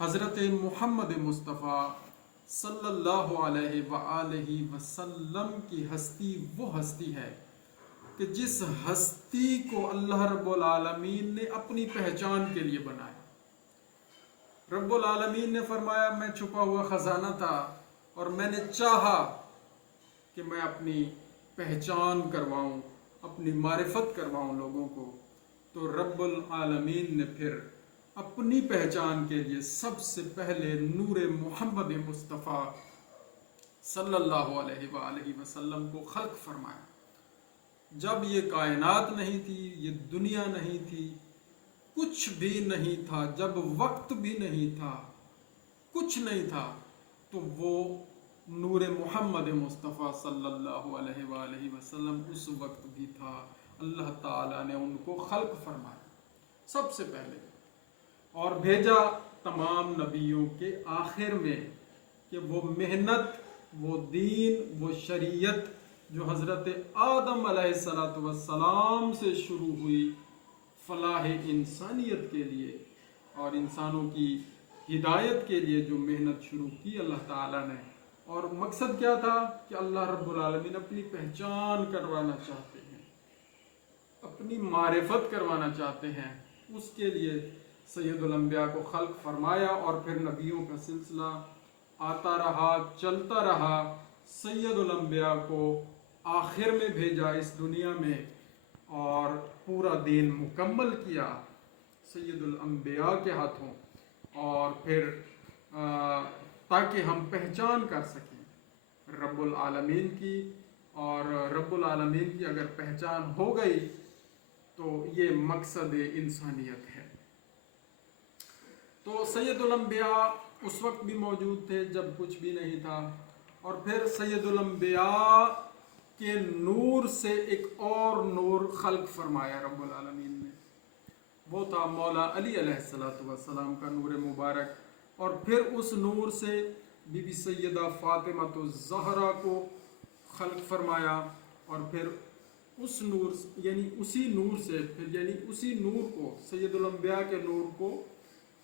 حضرت محمد مصطفیٰ صلی اللہ علیہ وآلہ وسلم کی ہستی وہ ہستی ہے کہ جس ہستی کو اللہ رب العالمین نے اپنی پہچان کے لیے بنایا۔ رب العالمین نے فرمایا میں چھپا ہوا خزانہ تھا اور میں نے چاہا کہ میں اپنی پہچان کرواؤں، اپنی معرفت کرواؤں لوگوں کو، تو رب العالمین نے پھر اپنی پہچان کے لیے سب سے پہلے نور محمد مصطفیٰ صلی اللہ علیہ وآلہ وسلم کو خلق فرمایا۔ جب یہ کائنات نہیں تھی، یہ دنیا نہیں تھی، کچھ بھی نہیں تھا، جب وقت بھی نہیں تھا، کچھ نہیں تھا، تو وہ نور محمد مصطفیٰ صلی اللہ علیہ وآلہ وسلم اس وقت بھی تھا۔ اللہ تعالیٰ نے ان کو خلق فرمایا سب سے پہلے، اور بھیجا تمام نبیوں کے آخر میں کہ وہ محنت، وہ دین، وہ شریعت جو حضرت آدم علیہ السلام سے شروع ہوئی فلاح انسانیت کے لیے اور انسانوں کی ہدایت کے لیے جو محنت شروع کی اللہ تعالیٰ نے، اور مقصد کیا تھا کہ اللہ رب العالمین اپنی پہچان کروانا چاہتے ہیں، اپنی معرفت کروانا چاہتے ہیں، اس کے لیے سید الانبیاء کو خلق فرمایا، اور پھر نبیوں کا سلسلہ آتا رہا، چلتا رہا۔ سید الانبیاء کو آخر میں بھیجا اس دنیا میں اور پورا دین مکمل کیا سید الانبیاء کے ہاتھوں، اور پھر تاکہ ہم پہچان کر سکیں رب العالمین کی، اور رب العالمین کی اگر پہچان ہو گئی تو یہ مقصد انسانیت ہے۔ تو سید الانبیاء اس وقت بھی موجود تھے جب کچھ بھی نہیں تھا، اور پھر سید الانبیاء کے نور سے ایک اور نور خلق فرمایا رب العالمین نے، وہ تھا مولا علی علیہ السلام کا نور مبارک، اور پھر اس نور سے بی بی سیدہ فاطمہ الزہرا کو خلق فرمایا، اور پھر اس نور یعنی اسی نور سے پھر یعنی اسی نور کو، سید الانبیاء کے نور کو،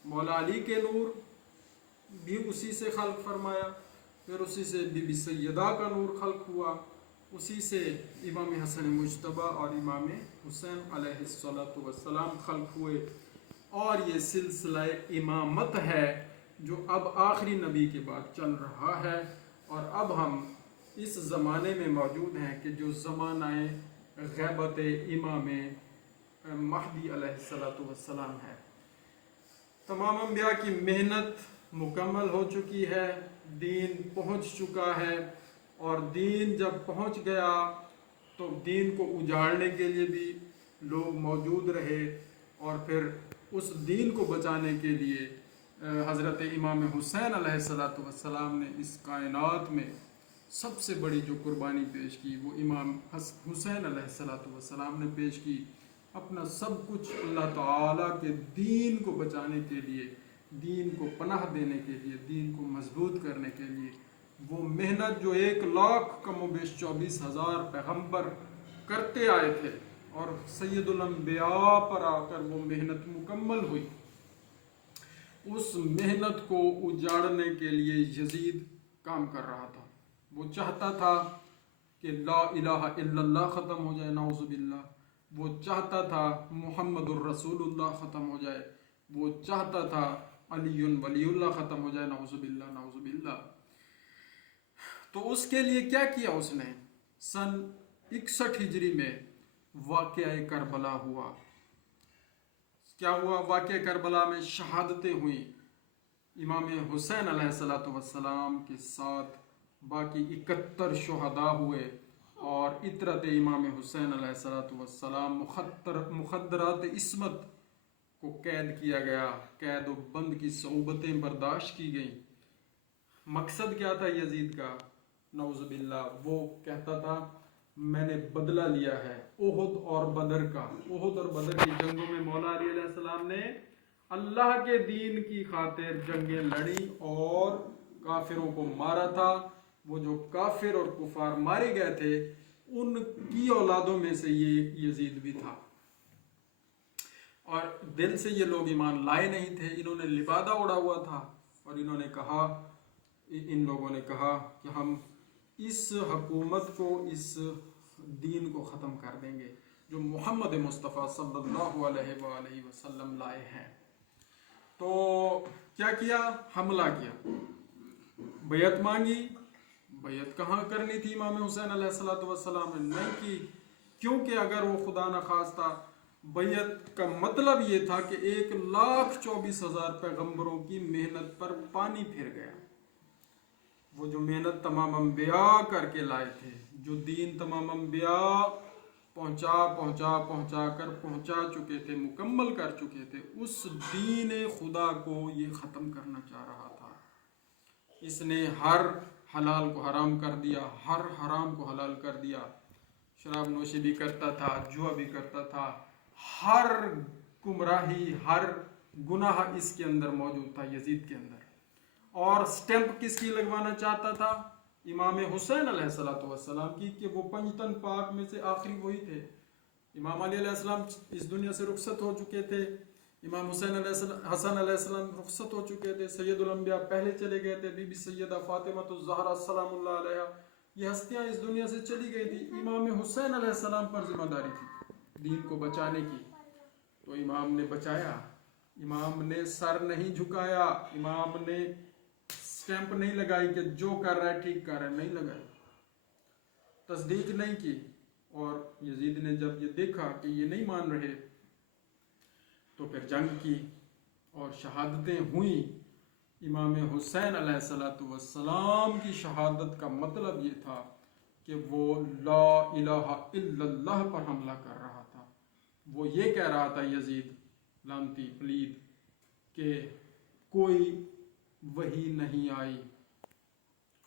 مولا علی کے نور بھی اسی سے خلق فرمایا، پھر اسی سے بی بی سیدہ کا نور خلق ہوا، اسی سے امام حسن مجتبی اور امام حسین علیہ السلام خلق ہوئے، اور یہ سلسلہ امامت ہے جو اب آخری نبی کے بعد چل رہا ہے، اور اب ہم اس زمانے میں موجود ہیں کہ جو زمانہ غیبت امام مہدی علیہ السلام ہے۔ تمام انبیاء کی محنت مکمل ہو چکی ہے، دین پہنچ چکا ہے، اور دین جب پہنچ گیا تو دین کو اجاڑنے کے لیے بھی لوگ موجود رہے، اور پھر اس دین کو بچانے کے لیے حضرت امام حسین علیہ السلام نے اس کائنات میں سب سے بڑی جو قربانی پیش کی وہ امام حسین علیہ السلام نے پیش کی، اپنا سب کچھ اللہ تعالیٰ کے دین کو بچانے کے لیے، دین کو پناہ دینے کے لیے، دین کو مضبوط کرنے کے لیے، وہ محنت جو 1,00,000 کم و بیش 24,000 پیغمبر کرتے آئے تھے، اور سید الانبیاء پر آ کر وہ محنت مکمل ہوئی، اس محنت کو اجاڑنے کے لیے یزید کام کر رہا تھا۔ وہ چاہتا تھا کہ لا الہ الا اللہ ختم ہو جائے، نعوذ باللہ، وہ چاہتا تھا محمد الرسول اللہ ختم ہو جائے، وہ چاہتا تھا علی ولی اللہ ختم ہو جائے، نعوذ باللہ نعوذ باللہ۔ تو اس کے لیے کیا کیا اس نے؟ سن 61 ہجری میں واقعہ کربلا ہوا۔ کیا ہوا؟ واقعہ کربلا میں شہادتیں ہوئیں، امام حسین علیہ السلام کے ساتھ باقی 71 شہداء ہوئے، اور اطرت امام حسین علیہ السلام مخدرات عصمت کو قید کیا گیا، قید و بند کی صعوبتیں برداشت کی گئیں۔ مقصد کیا تھا یزید کا؟ نعوذ باللہ، وہ کہتا تھا میں نے بدلہ لیا ہے احد اور بدر کا۔ احد اور بدر کی جنگوں میں مولا علی علیہ السلام نے اللہ کے دین کی خاطر جنگیں لڑی اور کافروں کو مارا تھا۔ وہ جو کافر اور کفار مارے گئے تھے ان کی اولادوں میں سے یہ یزید بھی تھا، اور دل سے یہ لوگ ایمان لائے نہیں تھے، انہوں نے لبادہ اڑا ہوا تھا، اور انہوں نے کہا، ان لوگوں نے کہا کہ ہم اس حکومت کو، اس دین کو ختم کر دیں گے جو محمد مصطفیٰ صلی اللہ علیہ وآلہ وسلم لائے ہیں۔ تو کیا کیا؟ حملہ کیا، بیعت مانگی۔ بیعت کہاں کرنی تھی امام حسین علیہ السلام نے؟ نہیں کی، کیونکہ اگر وہ خدا نخواستہ بیعت کا مطلب یہ تھا کہ 1,24,000 پیغمبروں کی محنت پر پانی پھر گیا۔ وہ جو محنت تمام انبیاء کر کے لائے تھے، جو دین تمام انبیاء پہنچا کر پہنچا چکے تھے، مکمل کر چکے تھے، اس دین خدا کو یہ ختم کرنا چاہ رہا تھا۔ اس نے ہر حلال کو حرام کر دیا، ہر حرام کو حلال کر دیا، شراب نوشی بھی کرتا تھا، جوا بھی کرتا تھا، ہر گمراہی، ہر گناہ اس کے اندر موجود تھا، یزید کے اندر۔ اور سٹیمپ کس کی لگوانا چاہتا تھا؟ امام حسین علیہ السلام کی، کہ وہ پنجتن پاک میں سے آخری وہی تھے۔ امام علی علیہ السلام اس دنیا سے رخصت ہو چکے تھے، امام حسین حسن علیہ السلام رخصت ہو چکے تھے، سید الانبیاء پہلے چلے گئے تھے، بی بی سیدہ فاطمہ الزہرا سلام اللہ علیہا، یہ ہستیاں اس دنیا سے چلی گئی تھی۔ امام حسین علیہ السلام پر ذمہ داری تھی دین کو بچانے کی، تو امام نے بچایا، امام نے سر نہیں جھکایا، امام نے سٹیمپ نہیں لگائی کہ جو کر رہا ہے ٹھیک کر رہا ہے، نہیں لگائی، تصدیق نہیں کی۔ اور یزید نے جب یہ دیکھا کہ یہ نہیں مان رہے تو پھر جنگ کی اور شہادتیں ہوئیں۔ امام حسین علیہ السلام کی شہادت کا مطلب یہ تھا کہ وہ لا الہ الا اللہ پر حملہ کر رہا تھا۔ وہ یہ کہہ رہا تھا یزید لعنتی پلید کہ کوئی وحی نہیں آئی،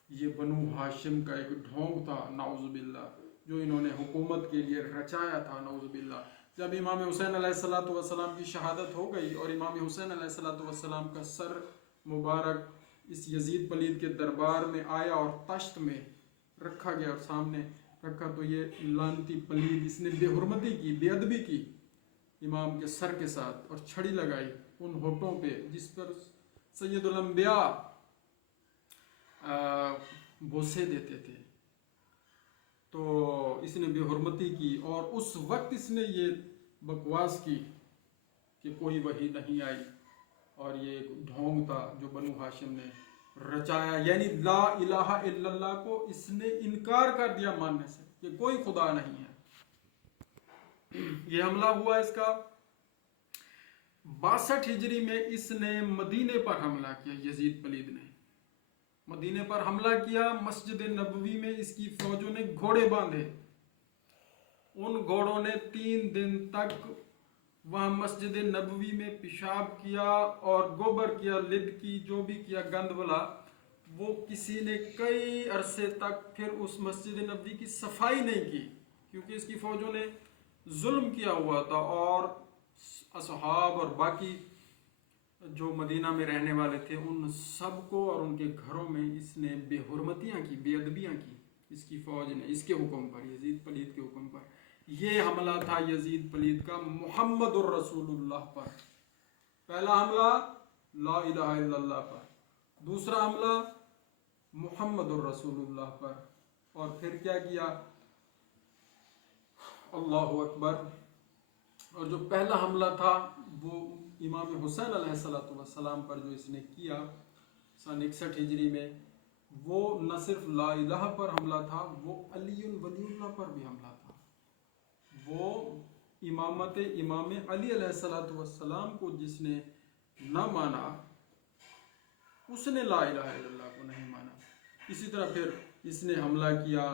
یہ بنو ہاشم کا ایک ڈھونگ تھا، نعوذ باللہ، جو انہوں نے حکومت کے لیے رچایا تھا، نعوذ باللہ۔ جب امام حسین علیہ السلام کی شہادت ہو گئی اور امام حسین علیہ السلام کا سر مبارک اس یزید پلید کے دربار میں آیا اور تشت میں رکھا گیا اور سامنے رکھا، تو یہ لعنتی پلید اس نے بے حرمتی کی، بے ادبی کی امام کے سر کے ساتھ، اور چھڑی لگائی ان ہونٹوں پہ جس پر سید الانبیاء بوسے دیتے تھے۔ تو اس نے بے حرمتی کی، اور اس وقت اس نے یہ بکواس کی کہ کوئی وحی نہیں آئی، اور یہ ایک ڈھونگ تھا جو بنو ہاشم نے رچایا، یعنی لا الہ الا اللہ کو اس نے انکار کر دیا ماننے سے کہ کوئی خدا نہیں ہے۔ یہ حملہ ہوا اس کا 62 ہجری میں، اس نے مدینے پر حملہ کیا، یزید پلید نے مدینے پر حملہ کیا۔ مسجد نبوی میں اس کی فوجوں نے گھوڑے باندھے، ان گھوڑوں نے 3 دن تک وہاں مسجد نبوی میں پیشاب کیا اور گوبر کیا، لد کی، جو بھی کیا گند بلا، وہ کسی نے کئی عرصے تک پھر اس مسجد نبوی کی صفائی نہیں کی، کیونکہ اس کی فوجوں نے ظلم کیا ہوا تھا، اور اصحاب اور باقی جو مدینہ میں رہنے والے تھے ان سب کو اور ان کے گھروں میں اس نے بے حرمتیاں کی، بے ادبیاں کی، اس کی فوج نے، اس کے حکم پر، یزید پلید کے حکم پر۔ یہ حملہ تھا یزید پلید کا محمد الرسول اللہ پر۔ پہلا حملہ لا الہ الا اللہ پر، دوسرا حملہ محمد الرسول اللہ پر، اور پھر کیا کیا؟ اللہ اکبر۔ اور جو پہلا حملہ تھا وہ امام حسین علیہ السلام پر جو اس نے کیا سن 61 ہجری میں، وہ نہ صرف لا الہ پر حملہ تھا، وہ علی ولی اللہ پر بھی حملہ تھا۔ وہ امامت امام علی علیہ السلام کو جس نے نہ مانا، اس نے لا الہ الا اللہ کو نہیں مانا۔ اسی طرح پھر اس نے حملہ کیا،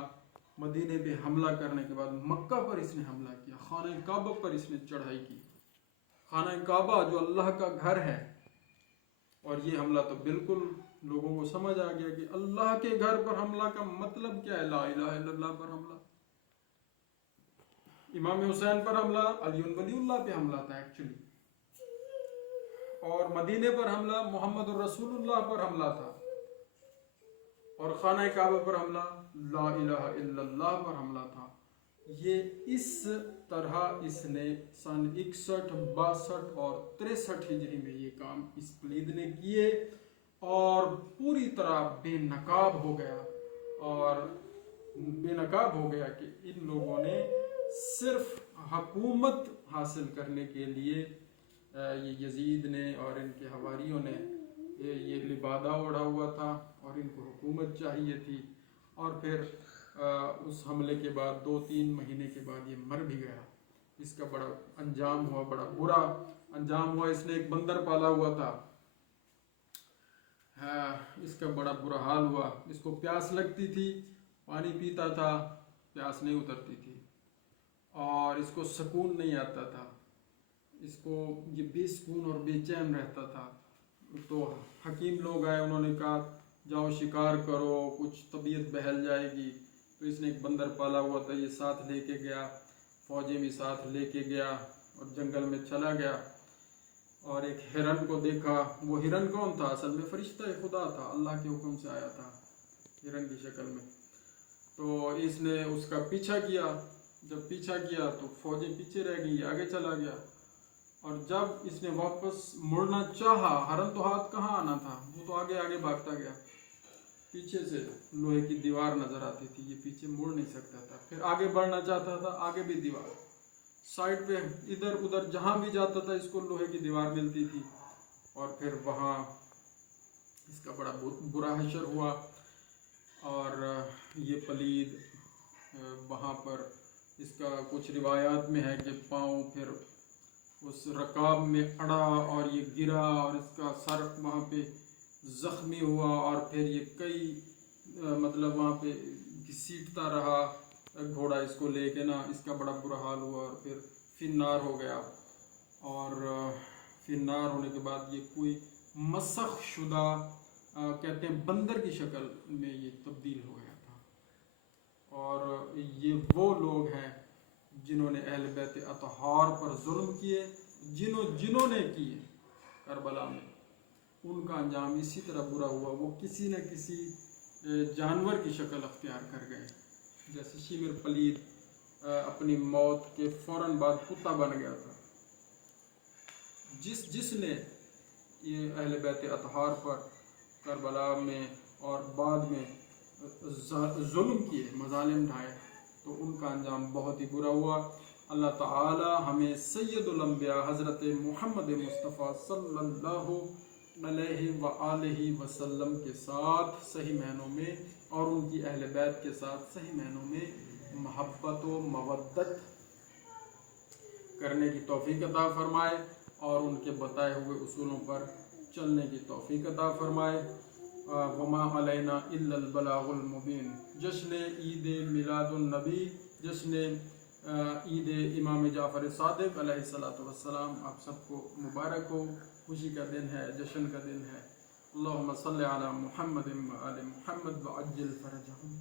مدینے پہ حملہ کرنے کے بعد مکہ پر اس نے حملہ کیا، خانہ کعبہ پر اس نے چڑھائی کی، خانہ کعبہ جو اللہ کا گھر ہے۔ اور یہ حملہ تو بالکل لوگوں کو سمجھ آ گیا کہ اللہ کے گھر پر حملہ کا مطلب کیا ہے، لا الہ الا اللہ پر حملہ۔ امام حسین پر حملہ علی ولی اللہ پہ حملہ تھا ایکچولی، اور مدینے پر حملہ محمد الرسول اللہ پر حملہ تھا، اور خانہ کعبہ پر حملہ لا الہ الا اللہ پر حملہ تھا۔ یہ اس طرح اس نے سن 61 62 اور 63 ہجری میں یہ کام اس پلید نے کیے اور پوری طرح بے نقاب ہو گیا، اور بے نقاب ہو گیا کہ ان لوگوں نے صرف حکومت حاصل کرنے کے لیے یہ یزید نے اور ان کے حواریوں نے یہ لبادہ اوڑھا ہوا تھا اور ان کو حکومت چاہیے تھی، اور پھر اس حملے کے بعد 2-3 مہینے کے بعد یہ مر بھی گیا۔ اس کا بڑا انجام ہوا، بڑا برا انجام ہوا۔ اس نے ایک بندر پالا ہوا تھا، اس کا بڑا برا حال ہوا۔ اس کو پیاس لگتی تھی، پانی پیتا تھا، پیاس نہیں اترتی تھی، اور اس کو سکون نہیں آتا تھا، اس کو یہ بے سکون اور بے چین رہتا تھا۔ تو حکیم لوگ آئے، انہوں نے کہا جاؤ شکار کرو، کچھ طبیعت بہل جائے گی۔ تو اس نے ایک بندر پالا ہوا تھا، یہ ساتھ لے کے گیا، فوجیں بھی ساتھ لے کے گیا اور جنگل میں چلا گیا، اور ایک ہرن کو دیکھا۔ وہ ہرن کون تھا؟ اصل میں فرشتہ خدا تھا، اللہ کے حکم سے آیا تھا ہرن کی شکل میں۔ تو اس نے اس کا پیچھا کیا، جب پیچھا کیا تو فوجیں پیچھے رہ گئی، آگے چلا گیا، اور جب اس نے واپس مڑنا چاہا، ہرن تو ہاتھ کہاں آنا تھا، وہ تو آگے آگے بھاگتا گیا، پیچھے سے لوہے کی دیوار نظر آتی تھی، یہ پیچھے مڑ نہیں سکتا تھا۔ پھر آگے بڑھنا چاہتا تھا، آگے بھی دیوار، سائڈ پہ ادھر ادھر جہاں بھی جاتا تھا اس کو لوہے کی دیوار ملتی تھی، اور پھر وہاں اس کا بڑا برا حشر ہوا، اور یہ پلید وہاں پر اس کا کچھ روایات میں ہے کہ پاؤں پھر اس رکاب میں اڑا اور یہ گرا، اور اس کا سر وہاں پہ زخمی ہوا، اور پھر یہ کئی مطلب وہاں پہ گھسیٹتا رہا گھوڑا اس کو لے کے نا، اس کا بڑا برا حال ہوا، اور پھر فنار ہو گیا، اور فنار ہونے کے بعد یہ کوئی مسخ شدہ کہتے ہیں بندر کی شکل میں یہ تبدیل ہو گیا تھا۔ اور یہ وہ لوگ ہیں جنہوں نے اہل بیت اطہار پر ظلم کیے، جنہوں نے کیے کربلا میں، ان کا انجام اسی طرح برا ہوا۔ وہ کسی نہ کسی جانور کی شکل اختیار کر گئے، جیسے شیمر پلید اپنی موت کے فوراً بعد کتا بن گیا تھا۔ جس نے یہ اہل بیت اطہار پر کربلا میں اور بعد میں ظلم کیے، مظالم ڈھائے، تو ان کا انجام بہت ہی برا ہوا۔ اللہ تعالی ہمیں سید الانبیاء حضرت محمد مصطفیٰ صلی اللہ علیہ وآلہ وسلم کے ساتھ صحیح معنوں میں اور ان کی اہل بیت کے ساتھ صحیح معنوں میں محبت و مودت کرنے کی توفیق عطا فرمائے، اور ان کے بتائے ہوئے اصولوں پر چلنے کی توفیق عطا فرمائے۔ وما علینا الا البلاغ المبین۔ جشن عید میلاد النبی، جشن عید امام جعفر صادق علیہ السلام آپ سب کو مبارک ہو، خوشی کا دن ہے، جشن کا دن ہے۔ اللہم صلی علی محمد و آل محمد وعجل فرجہم۔